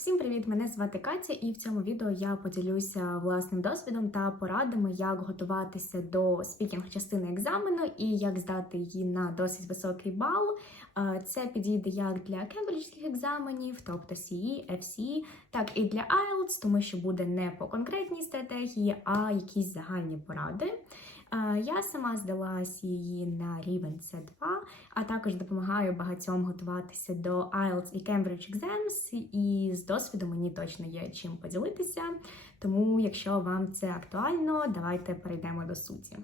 Всім привіт! Мене звати Катя, і в цьому відео я поділюся власним досвідом та порадами, як готуватися до спікінг частини екзамену і як здати її на досить високий бал. Це підійде як для кембриджських екзаменів, тобто CE, FCE, так і для IELTS, тому що буде не по конкретній стратегії, а якісь загальні поради. Я сама здалась її на рівень C2, а також допомагаю багатьом готуватися до IELTS і Cambridge Exams, і з досвіду мені точно є чим поділитися. Тому, якщо вам це актуально, давайте перейдемо до суті.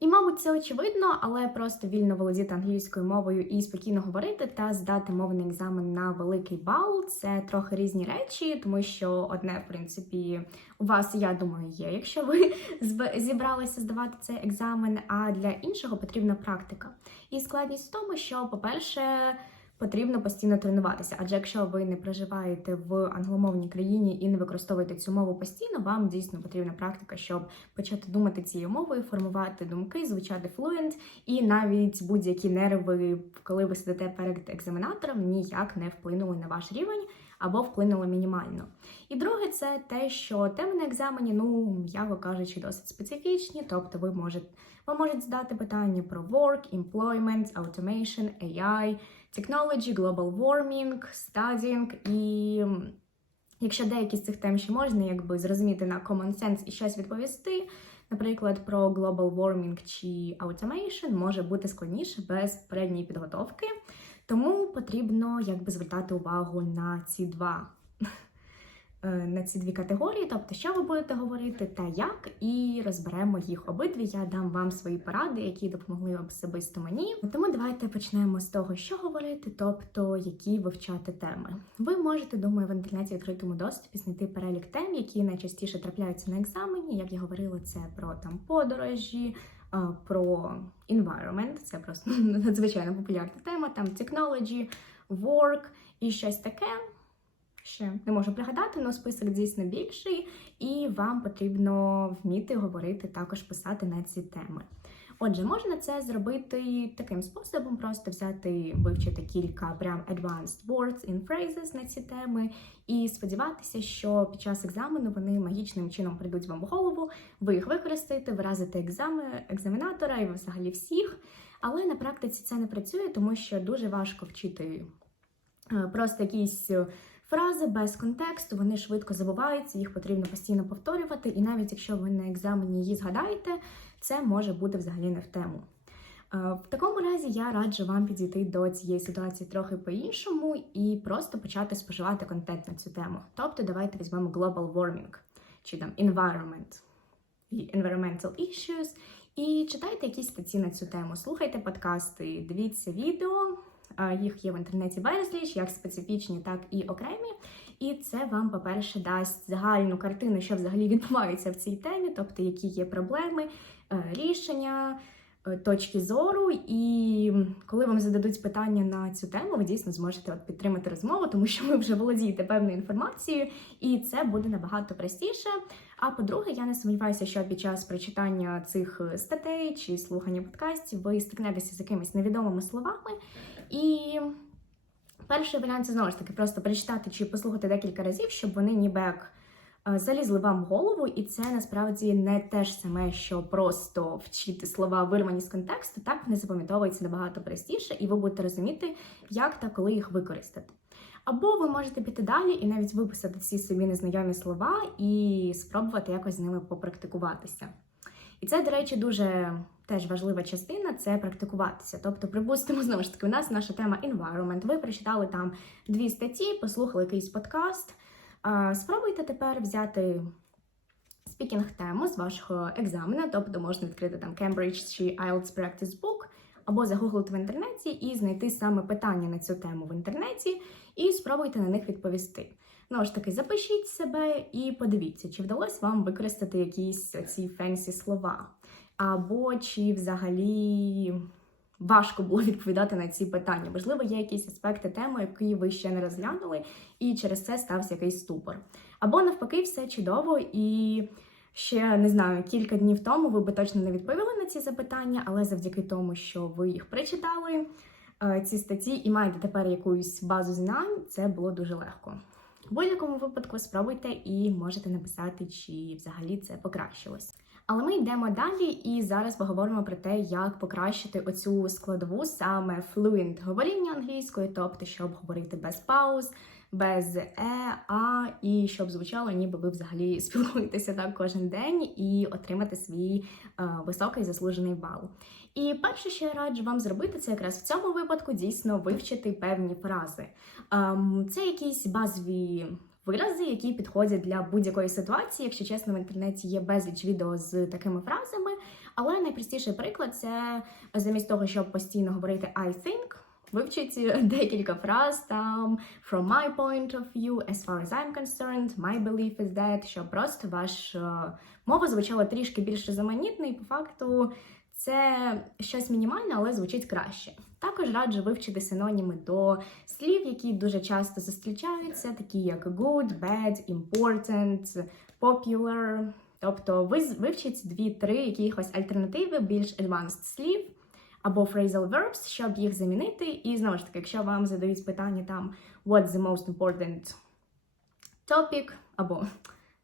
І, мабуть, це очевидно, але просто вільно володіти англійською мовою і спокійно говорити та здати мовний екзамен на великий бал це трохи різні речі, тому що одне, в принципі, у вас, я думаю, є, якщо ви зібралися здавати цей екзамен, а для іншого потрібна практика. І складність в тому, що, по-перше, потрібно постійно тренуватися. Адже якщо ви не проживаєте в англомовній країні і не використовуєте цю мову постійно, вам дійсно потрібна практика, щоб почати думати цією мовою, формувати думки, звучати флуєнт, і навіть будь-які нерви, коли ви сидите перед екзаменатором, ніяк не вплинули на ваш рівень. Або вплинуло мінімально. І друге, це те, що теми на екзамені, ну, м'яко кажучи, досить специфічні. Тобто, ви можете ви можете здати питання про work, employment, automation, AI, technology, global warming, studying. І якщо деякі з цих тем ще можна якби зрозуміти на common sense і щось відповісти, наприклад, про global warming чи automation може бути складніше без передньої підготовки. Тому потрібно якби звертати увагу на ці два. Е, На ці дві категорії, тобто, що ви будете говорити та як, і розберемо їх обидві. Я дам вам свої поради, які допомогли особисто мені. Тому давайте почнемо з того, що говорити, тобто які вивчати теми. Ви можете, думаю, в інтернеті відкритому доступі знайти перелік тем, які найчастіше трапляються на екзамені. Як я говорила, це про там подорожі, е, про environment, це просто надзвичайно популярна тема. Там technology, work і щось таке. Ще не можу пригадати, але список дійсно більший, і вам потрібно вміти говорити, також писати на ці теми. Отже, можна це зробити таким способом: просто взяти, вивчити кілька прям advanced words and phrases на ці теми, і сподіватися, що під час екзамену вони магічним чином прийдуть вам в голову, ви їх використаєте, виразите екзамен, екзаменатора і взагалі всіх. Але на практиці це не працює, тому що дуже важко вчити е, просто якісь фрази без контексту, вони швидко забуваються, їх потрібно постійно повторювати, і навіть якщо ви на екзамені її згадаєте, це може бути взагалі не в тему. Е, В такому разі я раджу вам підійти до цієї ситуації трохи по-іншому і просто почати споживати контент на цю тему. Тобто, давайте візьмемо global warming чи там environment environmental issues, і читайте якісь статті на цю тему, слухайте подкасти, дивіться відео. Їх є в інтернеті безліч, як специфічні, так і окремі. І це вам, по-перше, дасть загальну картину, що взагалі відбувається в цій темі, тобто які є проблеми, е, рішення, е, точки зору. І коли вам зададуть питання на цю тему, ви дійсно зможете от підтримати розмову, тому що ви вже володієте певною інформацією, і це буде набагато простіше. А по-друге, я не сумніваюся, що під час прочитання цих е, статей чи слухання подкастів ви стикнетеся з якимись невідомими словами. І перший варіант це знову ж таки просто прочитати чи послухати декілька разів, щоб вони ніби як е, залізли вам в голову, і це насправді не те ж саме, що просто вчити слова вирвані з контексту. Так вони запам'ятовуються набагато простіше, і ви будете розуміти, як та коли їх використати. Або ви можете піти далі і навіть виписати ці собі незнайомі слова і спробувати якось з ними попрактикуватися. І це, до речі, дуже теж важлива частина це практикуватися. Тобто, припустимо, знову ж таки, у нас наша тема environment. Ви прочитали там дві статті, послухали якийсь подкаст. Спробуйте тепер взяти спікінг тему з вашого екзамену, тобто можна відкрити там Cambridge чи IELTS Practice Book, або загуглити в інтернеті і знайти саме питання на цю тему в інтернеті, і спробуйте на них відповісти. Знову ж таки, запишіть себе і подивіться, чи вдалося вам використати якісь ці фенсі слова, або чи взагалі важко було відповідати на ці питання. Можливо, є якісь аспекти теми, які ви ще не розглянули, і через це стався якийсь ступор. Або навпаки, все чудово і. Ще не знаю, кілька днів тому ви би точно не відповіли на ці запитання, але завдяки тому, що ви їх прочитали, е, ці статті, і маєте тепер якусь базу знань, це було дуже легко. В будь-якому випадку спробуйте і можете написати, чи взагалі це покращилось. Але ми йдемо далі, і зараз поговоримо про те, як покращити оцю складову саме fluent говоріння англійською, тобто, щоб говорити без пауз, без е, а, і щоб звучало, ніби ви взагалі спілкуєтеся так кожен день і отримати свій е, високий заслужений бал. І перше, що я раджу вам зробити, це якраз в цьому випадку дійсно вивчити певні фрази. Ем, це якісь базові вирази, які підходять для будь-якої ситуації. Якщо чесно, в інтернеті є безліч відео з такими фразами. Але найпростіший приклад це замість того, щоб постійно говорити I think, вивчіть декілька фраз там from my point of view, as far as I'm concerned, my belief is that, щоб просто ваша мова звучала трішки більш різноманітно, і по факту це щось мінімальне, але звучить краще. Також раджу вивчити синоніми до слів, які дуже часто зустрічаються, такі як good, bad, important, popular. Тобто ви вивчіть дві-три якихось альтернативи, більш advanced слів або phrasal verbs, щоб їх замінити. І знову ж таки, якщо вам задають питання там what's the most important topic, або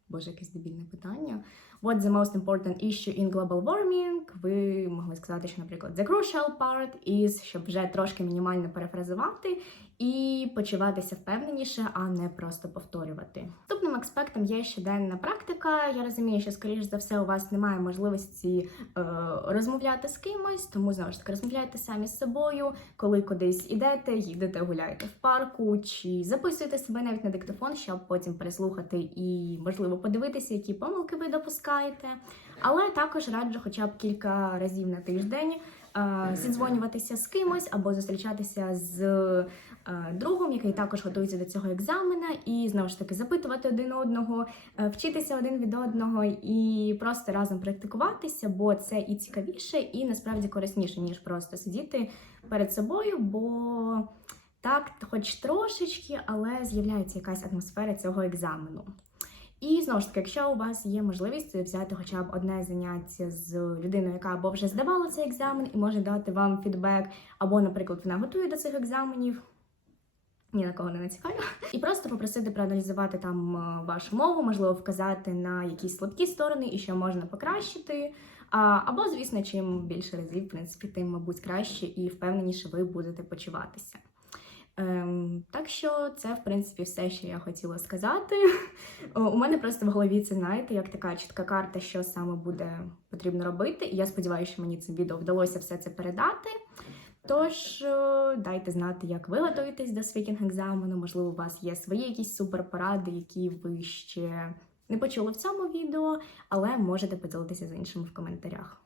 боже, якесь дебільне питання. What's the most important issue in global warming? Ви могли сказати, що, наприклад, the crucial part is, щоб вже трошки мінімально перефразувати і почуватися впевненіше, а не просто повторювати. Наступним аспектом є щоденна практика. Я розумію, що, скоріш за все, у вас немає можливості е, розмовляти з кимось, тому знову ж таки розмовляйте самі з собою, коли кудись ідете, їдете, гуляєте в парку, чи записуєте себе навіть на диктофон, щоб потім переслухати і, можливо, подивитися, які помилки ви допускаєте. Але також раджу хоча б кілька разів на тиждень зідзвонюватися з кимось або зустрічатися з другом, який також готується до цього екзамена, і знову ж таки запитувати один одного, е, вчитися один від одного і просто разом практикуватися, бо це і цікавіше, і насправді корисніше, ніж просто сидіти перед собою, бо так, хоч трошечки, але з'являється якась атмосфера цього екзамену. І знову ж таки, якщо у вас є можливість взяти хоча б одне заняття з людиною, яка або вже здавала цей екзамен і може дати вам фідбек, або, наприклад, вона готує до цих екзаменів. Ні на кого не націкаю. І просто попросити проаналізувати там е, вашу мову, можливо, вказати на якісь слабкі сторони і що можна покращити. Або, звісно, чим більше разів, в принципі, тим, мабуть, краще і впевненіше ви будете почуватися. Ем, так що це, в принципі, все, що я хотіла сказати. У мене просто в голові це, знаєте, як така чітка карта, що саме буде потрібно робити. І я сподіваюся, що мені цим відео вдалося все це передати. Тож е, дайте знати, як ви готуєтесь до свікінг екзамену. Можливо, у вас є свої якісь суперпоради, які ви ще не почули в цьому відео, але можете поділитися з іншими в коментарях.